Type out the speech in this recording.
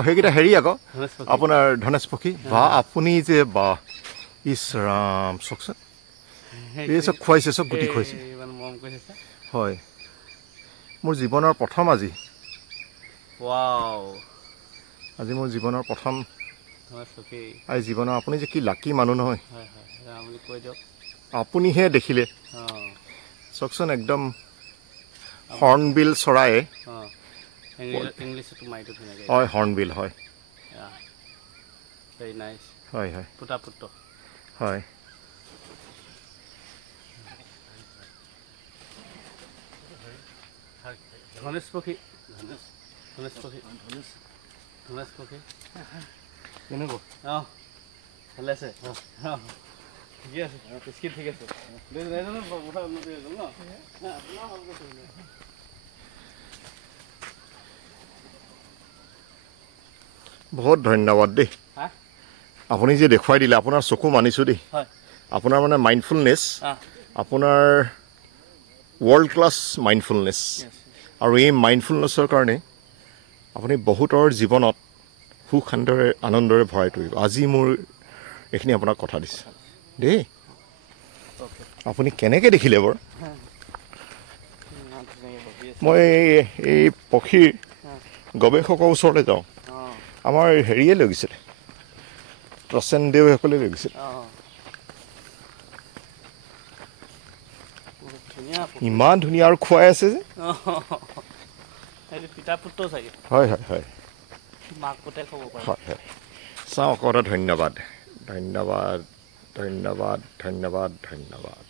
সেইকেইটা হেৰি আকৌ আপোনাৰ ধনেশ পক্ষী বা আপুনি যে বা ইছ ৰাম চাওকচোন এই চব খুৱাইছে চব গুটি খুৱাইছে হয় মোৰ জীৱনৰ প্ৰথম আজি মোৰ জীৱনৰ প্ৰথম আজি জীৱনৰ আপুনি যে কি লাকি মানুহ নহয় আপুনিহে দেখিলে চাওকচোন একদম হৰ্ণবিল চৰাই হয় হৰ্ণবিল হয় হয় হয় হয় ধনেশ পক্ষী কেনেকুৱা ভালে আছে ঠিকে আছে ঠিক আছে বহুত ধন্যবাদ দেই আপুনি যে দেখুৱাই দিলে আপোনাৰ চকু মানিছোঁ দেই আপোনাৰ মানে মাইণ্ডফুলনেছ আপোনাৰ ৱৰ্ল্ড ক্লাছ মাইণ্ডফুলনেছ আৰু এই মাইণ্ডফুলনেছৰ কাৰণে আপুনি বহুতৰ জীৱনত সুখ আনন্দৰে ভৰাই তুলিব আজি মোৰ এইখিনি আপোনাক কথা দিছে দেই আপুনি কেনেকৈ দেখিলে বাৰু মই এই পক্ষীৰ গৱেষকৰ ওচৰলৈ যাওঁ আমাৰ হেৰিয়ে লৈ গৈছিলে প্ৰচেনদেউসকলে লৈ গৈছিলে ইমান ধুনীয়া আৰু খুৱাই আছে যে হয় হয় হয় হয় হয় চাওঁ আকৌ ধন্যবাদ ধন্যবাদ ধন্যবাদ ধন্যবাদ ধন্যবাদ